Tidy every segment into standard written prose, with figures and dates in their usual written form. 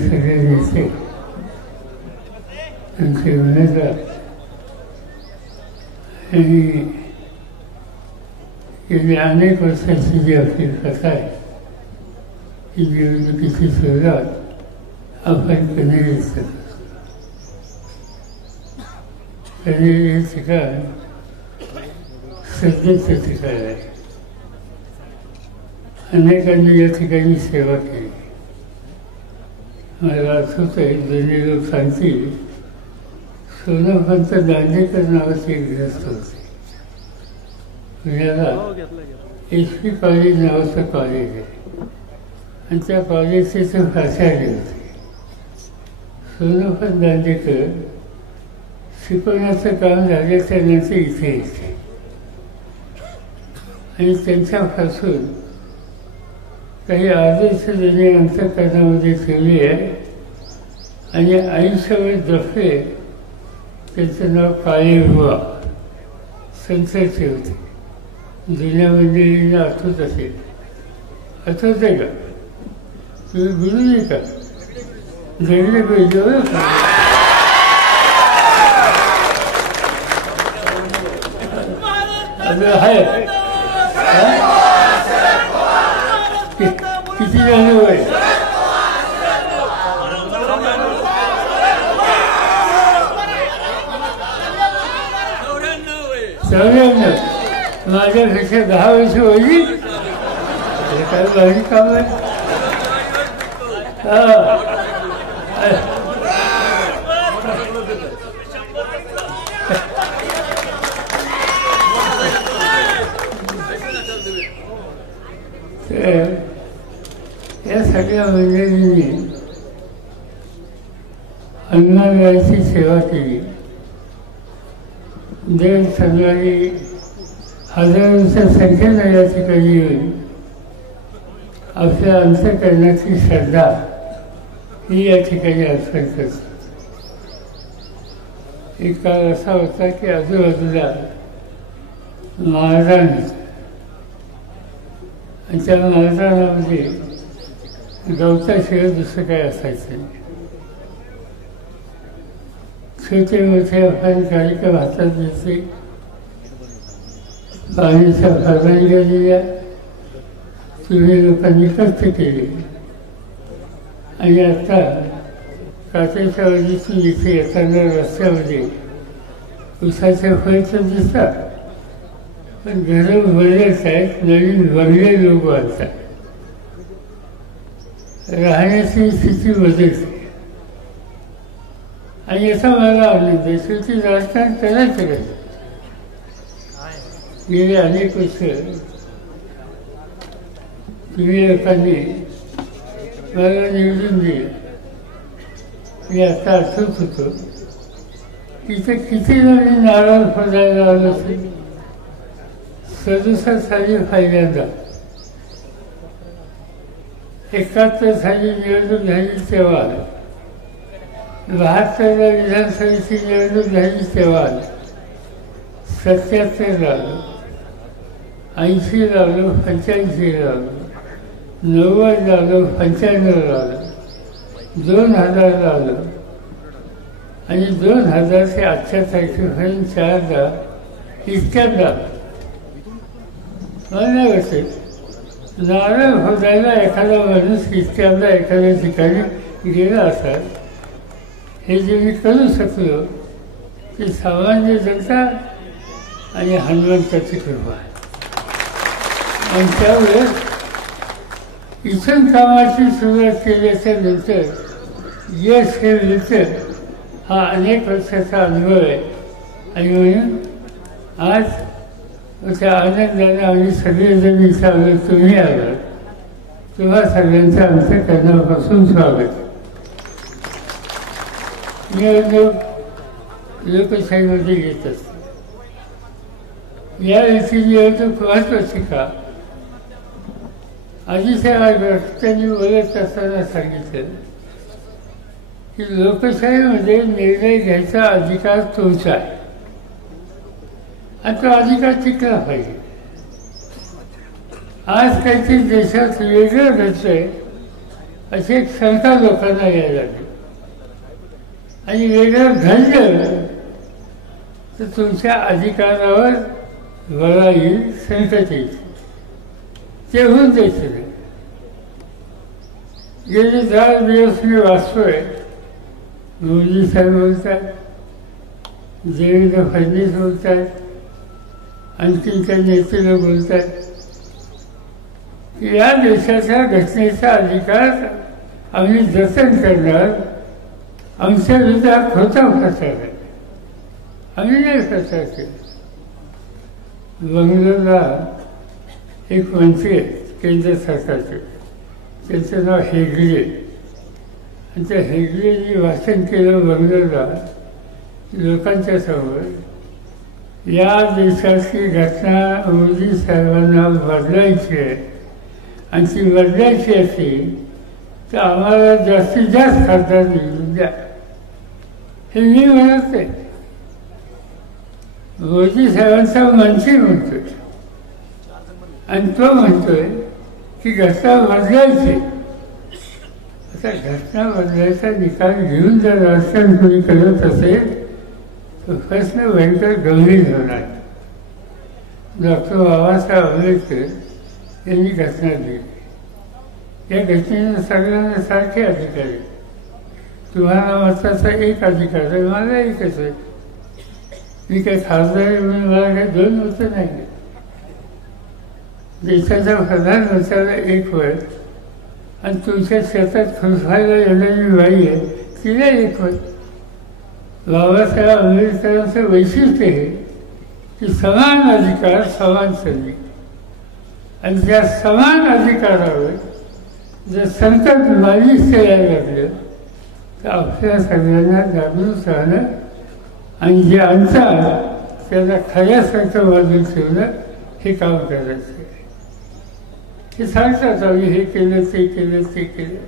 सगळे नेते त्यांचे उमेदवार आणि गेली अनेक वर्षाची जी आपली कथा आहे ही निवडणुकीची सुरुवात आपण कनेरी करतो. कनेरी हे ठिकाण सध्याचं ठिकाण आहे. अनेकांनी या ठिकाणी सेवा केली. मला आठवत आहे जुने लोक सांगतील सोनोपंत दांडेकर नावाचे एक ग्रस्त होते. पुण्याला HP कॉलेज नावाचं कॉलेज आहे आणि त्या कॉलेजचे ते प्राचार्य होते. सोनोपंत दांडेकर शिकवण्याचं काम झाल्याच्यानंतर इथे येते आणि त्यांच्यापासून काही आदर्श त्यांनी अंतःकरणामध्ये ठेवली आहे आणि आयुष्यावर जपले. त्यांचं नाव काळे बुवा संतांचे होते. जुन्या मंडळींना आठवत असेल. आठवत आहे का? तुम्ही बोलू नये का? जगले पाहिजे आहे. किती झालं वय? माझ्यापेक्षा 10 वर्ष होईल. काय भारी काम आहे. या सगळ्या मंडळींनी अन्नालयाची सेवा केली. दर शनिवारी हजारोंच्या संख्येनं या ठिकाणी येऊन आपल्या अंतःकरणाची श्रद्धा ही या ठिकाणी अर्पण करतात. एक काळ असा होता की आजूबाजूला महाराण आणि त्या महाराणामध्ये गवताशिवाय दुसरं काय असायचं नाही. छोटे मोठे आपण कार्यक्रम हातात घेतले. पाण्याच्या परवानग्या दिल्या. तुम्ही लोकांनी कष्ट केले आणि आता काचेच्या वजीतून इथे येताना रस्त्यामध्ये उसाचे फळ तर दिसतात, पण घरं बरेच आहेत. नवीन बंगले लोक बांधतात. राहण्याची स्थिती बदलते आणि याचा मला आनंद आहे. शेवटी राजकारण करायचं. गेले अनेक वर्ष तुम्ही लोकांनी मला निवडून दिलं. मी आता आठवत होतो तिथे किती जणी नारळ फोडायला आलं असेल. 67 साली पहिल्यांदा, 71 साली निवडणूक झाली तेव्हा, 72ला विधानसभेची निवडणूक झाली तेव्हा, 77 लावलं, 80 लावलं, 85 लावलं, 90 लावलं, 95 लावलं, 2000 लावलं आणि 2000 ते आजच्या तारखेपर्यंत 4दा इतक्यात लावलं. मला नाही वाटत नारळ फोडायला एखादा माणूस इतक्यांदा एखाद्या ठिकाणी गेला असाल. हे जे मी करू शकलो ते सामान्य जनता आणि हनुमंताची कृपा. आणि त्यावेळेस इथून कामाची सुरुवात केल्याच्या नंतर यश हे मिळतं हा अनेक वर्षाचा अनुभव आहे. आणि म्हणून आज त्या आनंदाने आम्ही सगळेजण इथं आलो. तुम्ही आलात. तेव्हा सगळ्यांचं अंतःकरणापासून स्वागत. निवडणूक लोकशाहीमध्ये येत असते. यावेळी निवडणूक महत्वाची का? आजीसाहेब त्यांनी बोलत असताना सांगितलं की लोकशाहीमध्ये निर्णय घ्यायचा अधिकार तुमचा आहे आणि तो अधिकार टिकला पाहिजे. आज काहीतरी देशात वेगळं घडतंय अशी एक शंका लोकांना यायला लागली. आणि वेगळं घडलं तर तुमच्या अधिकारावर गळा येईल, संकट येईल. ते होऊन द्यायचं नाही. गेले 10 दिवस मी वाचतोय, मोदी साहेब बोलतात, देवेंद्र फडणवीस बोलतात, आणखी काही नेते लोक बोलतात की या देशाच्या घटनेचा अधिकार आम्ही जतन करणार. आमच्या विरोधात खोटा प्रचार आहे, आम्ही नाही प्रचार केला. बंगलोरला एक मंत्री आहेत केंद्र सरकारचे, त्यांचं नाव हेगडे. आणि त्या हेगडेंनी भाषण केलं बंगलोरला लोकांच्या समोर, या देशाची घटना मोदी साहेबांना बदलायची आहे आणि ती बदलायची असेल तर आम्हाला जास्तीत जास्त खासदार निवडून द्या. हे मी म्हणत नाही, मोदी साहेबांचा मंत्री म्हणतोय. आणि तो म्हणतोय की घटना बदलायची. आता घटना बदलायचा निकाल घेऊन जर राजकारण कोणी करत असेल तर प्रश्न भयंकर गंभीर होणार. डॉक्टर बाबासाहेब आंबेडकर यांनी घटना दिली. या घटनेनं सगळ्यांना सारखे अधिकार आहेत. तुम्हाला मताचा एक अधिकार आहे, मला एकच आहे. मी काही खासदार म्हणून मला काही 2 मतं नाही. देशाच्या प्रधानमंत्र्याला 1 वय आणि तुमच्या शेतात खुरसायला येणारी बाई आहे तिला 1 वय. बाबासाहेब आंबेडकरांचं वैशिष्ट्य हे की समान अधिकार समान संधी. आणि त्या समान अधिकारावर जर संकट मालिश यायला लागलं तर आपल्या सगळ्यांना जागरूक राहणं आणि जे अंतर त्याला खऱ्यासारखं बाजून ठेवणं हे काम करायचं आहे. हे सांगतात आम्ही हे केलं ते केलं ते केलं.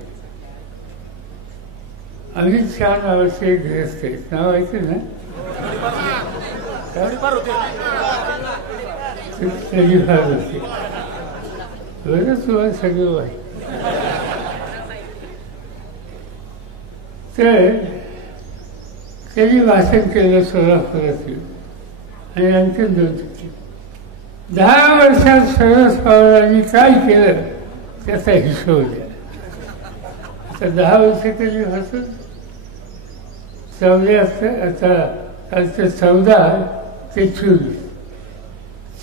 अमित शहा नावाचे एक गृहस्थ आहेत, नाव ऐकलं ना? शरीफार होते. बरंच तुम्हाला सगळं आहे. तर त्यांनी भाषण केलं सोलापुरात आणि आणखी 2 10 वर्षात शरद पवारांनी काय केलं त्याचा हिशोब द्या. आता 10 वर्ष कधी होतं 14 असतं. आता कालचं 14 ते 24,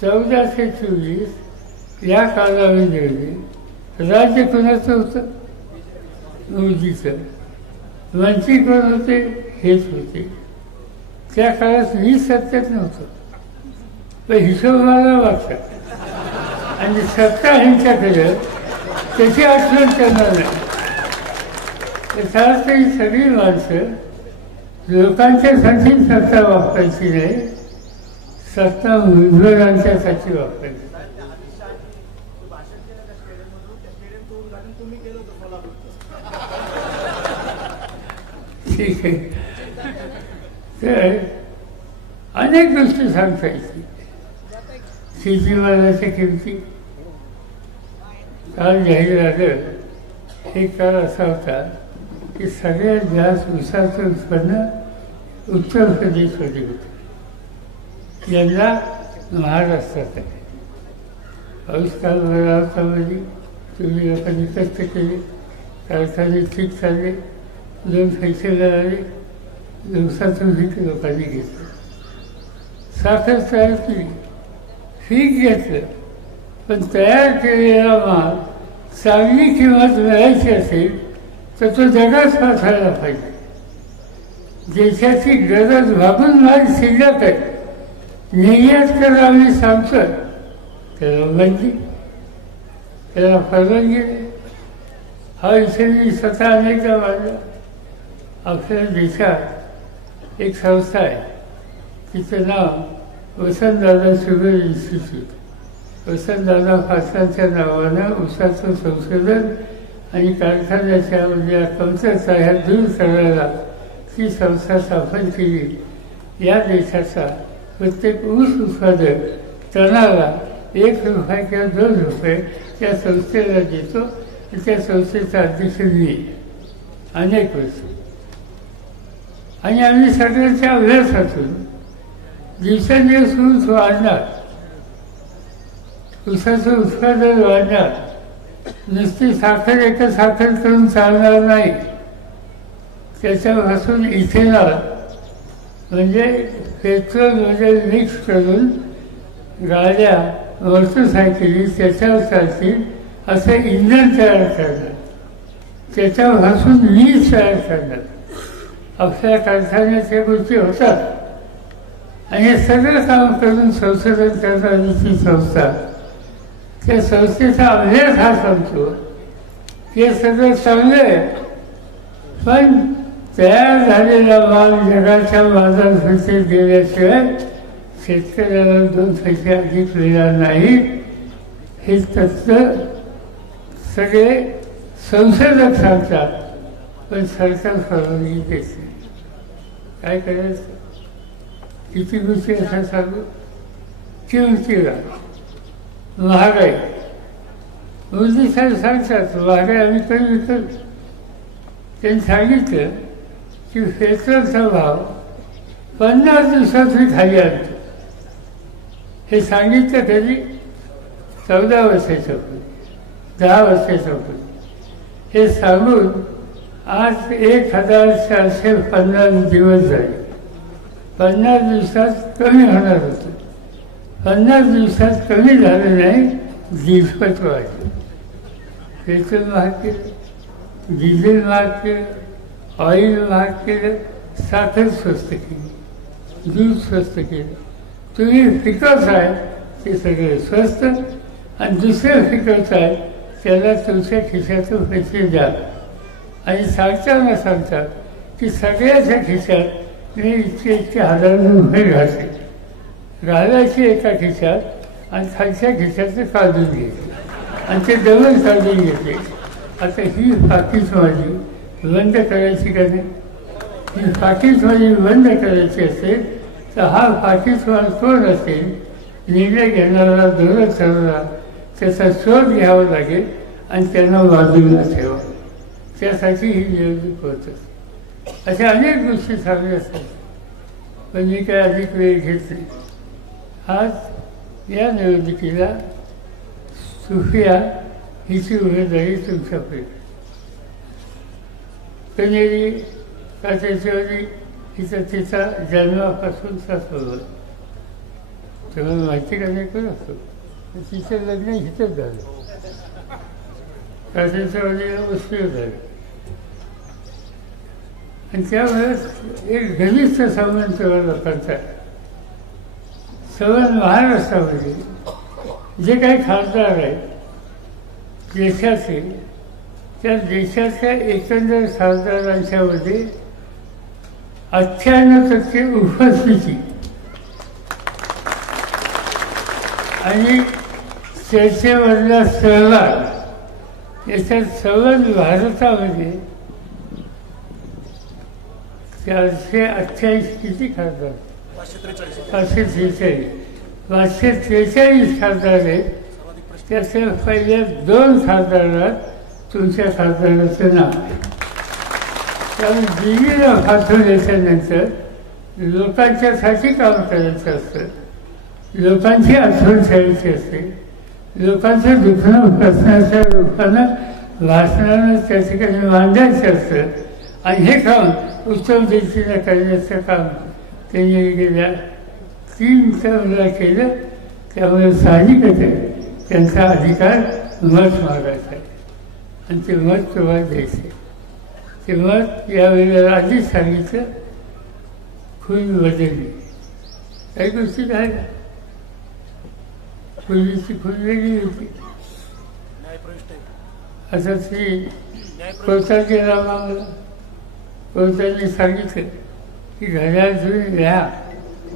14 ते 24 या कालावधीमध्ये राज्य कोणाचं होतं? मोदीचं. मंत्री कोण होते? हेच होते. त्या काळात मी सत्तेत नव्हतं, पण हिशोब मला वाटतं. आणि सत्ता ह्यांच्याकडे त्याची आठवण करणार नाही. त्याचा अर्थ ही सगळी माणसं लोकांच्यासाठी सत्ता वापरायची नाही, सत्ता उमेदवारांच्यासाठी वापरायची. ठीक आहे. तर अनेक गोष्टी सांगता येतील. शेतीमालाच्या किमती काल जाहीर झालं. एक काळ असा होता की सगळ्यात जास्त ऊसाचं उत्पन्न उत्तर प्रदेशमध्ये होतं. यंदा महाराष्ट्रात आहे. पाऊस काल बरा होता. म्हणजे तुम्ही लोकांनी कष्ट केले, कारखाने ठीक चालले, 2 पैसे मिळाले, दिवसातून पीक लोकांनी घेतलं. साखर तयार केली, पीक घेतलं. पण तयार केलेला माल चांगली किंमत मिळायची असेल तर तो जगात पाठवायला पाहिजे. देशाची गरज भागून माल शिल्लक आहे, निर्यात करा आम्ही सांगतो, त्याला बंदी, त्याला परवानगी नाही. हा विषय मी स्वतः अनेकदा मांडला. आपल्या देशात एक संस्था आहे, तिचं नाव वसंतदादा शुगर इन्स्टिट्यूट. वसंतदादा पाटलांच्या नावानं ऊसाचं संशोधन आणि कारखान्याच्या म्हणजे कमतरता ह्या दूर करायला ती संस्था स्थापन केली. या देशाचा प्रत्येक ऊस उत्पादक टनाला 1 रुपया किंवा 2 रुपये त्या संस्थेला देतो. त्या संस्थेचा अध्यक्ष मी अनेक वर्ष. आणि आम्ही सगळ्यांच्या अभ्यासातून दिवसेंदिवस ऊस वाढणार, ऊसाचं उत्पादन वाढणार. नुसती साखर एकच साखर करून चालणार नाही. त्याच्यापासून इथेनॉल म्हणजे पेट्रोलमध्ये मिक्स करून गाड्या मोटरसायकली त्याच्यावर चालतील असं इंधन तयार करणार, त्याच्यापासून वीज तयार करणार. आपल्या कारखान्यात त्या गोष्टी होतात. आणि हे सगळं काम करून संशोधन करणारी ती संस्था, त्या संस्थेचा अभ्यास हा सांगतो की हे सगळं चांगलं आहे, पण तयार झालेला माल जगाच्या बाजारपेठेत गेल्याशिवाय शेतकऱ्याला 2 पैसे अधिक मिळणार नाही. हे तत्व सगळे संशोधक सांगतात, पण सरकार परवानगी देत नाही. काय करायचं? किती गोष्टी असं सांगू? चिवचिरा, महागाई. मोदी साहेब सांगतात महागाई आम्ही कमी करू. त्यांनी सांगितलं की पेट्रोलचा भाव 50 दिवसात मी खाली आणतो. हे सांगितलं कधी? 14 वर्षाच्या पूर्वी, 10 वर्षाच्या पूर्वी. हे सांगून आज 1450 दिवस झाले. 50 दिवसात कमी होणार होतं. 50 दिवसात कमी झालं नाही, दिवसपट वाढलं. पेट्रोल महाग केलं, डिझेल महाग केलं, ऑइल महाग केलं, साखर स्वस्त केली, दूध स्वस्त केलं. तुम्ही पिकवत आहे ते सगळे स्वस्त, आणि दुसरे पिकवत आहे त्याला तुमच्या खिशातून पैसे द्या. आणि सांगताना सांगतात की सगळ्याच्या खिशात मी इतके हजारो रुपये घातले. घालायचे एका खिशात आणि खालच्या खिशाचं काढून घ्यायचे आणि ते डबल काढून घेतले. आता ही पाकिट माझी बंद करायची का नाही? ही पाकिट माझी बंद करायची असेल तर हा पाकिटमाल कोण असेल? निर्णय घेणारा, धोरण ठरवणारा, त्याचा शोध घ्यावा लागेल आणि त्यांना बाजूला ठेवा. त्यासाठी ही निवडणूक होत असते. अशा अनेक गोष्टी चांगल्या असतात, पण मी काय अधिक वेळ घेत नाही. आज या निवडणुकीला सुफिया हिची उमेदवारी तुमच्याकडे. कनेरी काचेश्वरी हिचा तिचा जन्मापासूनचा सोबत तुम्हाला माहिती का नाही करू असतो. तिचं लग्न हिथंच झालं, काचेश्वरीला मुश्किल झालं. आणि त्यामुळे एक घनिष्ठ संबंध सगळं लोकांचा आहे. सगळं महाराष्ट्रामध्ये जे काही खासदार आहेत देशाचे, त्या देशाच्या एकंदर खासदारांच्यामध्ये 98% उपस्थिती आणि चर्चेमधला सहभाग याच्यात सगळं भारतामध्ये 428 किती खासदार? 543. 543 खासदार आहेत. त्याच्या पहिल्या 2 खासदारात तुमच्या खासदाराचं नाव आहे. त्यामुळे दिल्लीला पाठवल्याच्यानंतर लोकांच्यासाठी काम करायचं असतं, लोकांची आठवण ठेवायची असते, लोकांचं दुखणं प्रश्नाच्या रूपानं भाषणानं त्या ठिकाणी मांडायचं असतं. आणि हे काम उत्तम रीतीनं करण्याचं काम त्यांनी गेल्या 3 टर्मला केलं. त्यामुळे साहजिकच आहे त्यांचा अधिकार मत मागायचा आहे आणि ते मत तुम्हाला द्यायचे. ते मत यावेळेला आधीच सांगितलं, खून बदलली. काही गोष्टी राहिल्या. पूर्वीची खून वेगळी होती. आता ती कोर्टात गेला मागला. कोर्टाने सांगितलं की घड्याळ तुम्ही लिहा,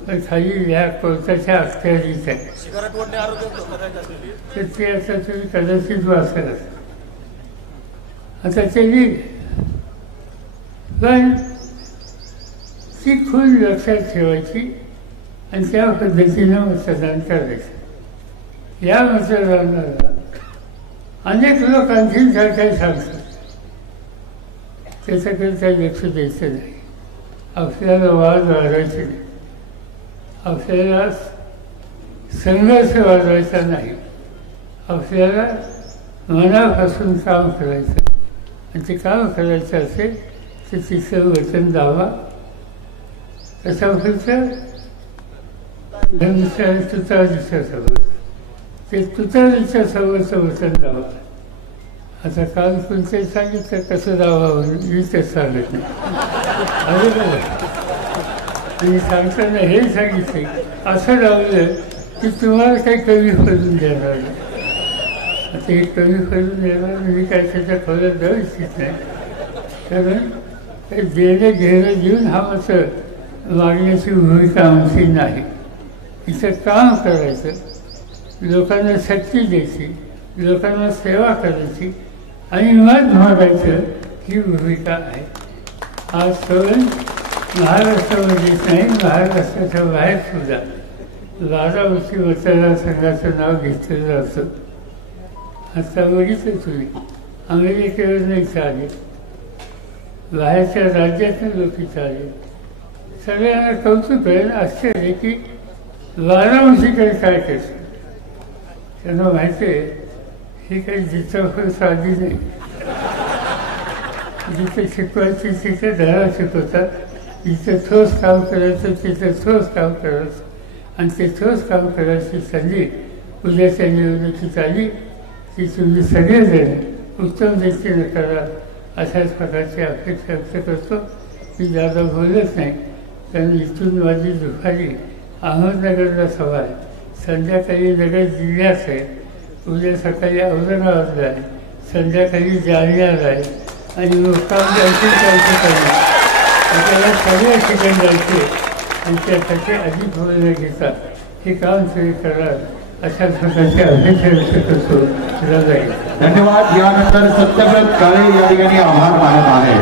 पण खाली लिहा कोर्टाच्या अखत्यारीत आहे. तर ते आता तुम्ही कदाचित वाचत असता. आता ते लिहिलं, पण ती खून लक्षात ठेवायची आणि त्या पद्धतीनं मतदान करायचं. या मतदानाला अनेक लोक आणखीन काय काय सांगतात, त्याच्याकडे काही लक्ष द्यायचं नाही. आपल्याला वाद वाढवायचे नाही, आपल्याला संघर्ष वाढवायचा नाही, आपल्याला मनापासून काम करायचं. आणि ते काम करायचं असेल तर तिचं वचन द्यावा. कसं व्हायचं, तुतारीच्या सोबत, ते तुतारीच्या सोबतचं वचन द्यावं. आता काल कोणते सांगितलं कसं द्यावं, मी ते सांगत नाही. आणि सांगताना हे सांगितलं असं लावलं की तुम्हाला काही कमी करून देणार नाही. आता हे कमी करून देणार मी काय त्याच्या खोल्यात जाऊ इच्छित नाही. कारण ते देणं घेणं घेऊन हा मात्र मागण्याची भूमिका आमची नाही. इथं काम करायचं, लोकांना शक्ती द्यायची, लोकांना सेवा करायची आणि मत मागायचं, ही भूमिका आहे. हा सण महाराष्ट्रामध्येच नाही, महाराष्ट्राच्या बाहेर सुद्धा 12 मतदारसंघाचं नाव घेतलेलं असतं. आता बघितलं तुम्ही, अमेरिकेवर नाही चालेल, बाहेरच्या राज्यातून लोक चालेल. सगळ्यांना कौतुक आहे, आश्चर्य की बारामतीकडे काय करतात. त्यांना माहिती आहे ही काही जिथं साधी नाही. जिथे शिकवायची तिथे धडा शिकवतात, जिथे ठोस काम करायचं तिथे ठोस काम करायचं. आणि ते ठोस काम करायची संधी उद्याच्या निवडणुकीत आली की तुम्ही सगळेजण उत्तम रीतीने करा, अशाच प्रकारची अपेक्षा व्यक्त करतो. मी जादा बोलत नाही, कारण इथून माझी दुपारी अहमदनगरला सभा आहे, संध्याकाळी नगर जिल्ह्यात आहे, उद्या सकाळी औरंगाबादला आहे, संध्याकाळी जालन्याला आहे आणि मुक्काम जायचे करणार. आपल्याला सगळ्या ठिकाणी जायचे आणि त्यासाठी अधिक भूमिका घेतात. हे काम सुरू करणार अशा प्रकारचे अध्यक्ष व्यक्त करतो. जाईल. धन्यवाद. यानंतर सत्यव्रत काळे या ठिकाणी आभार मानत आहे.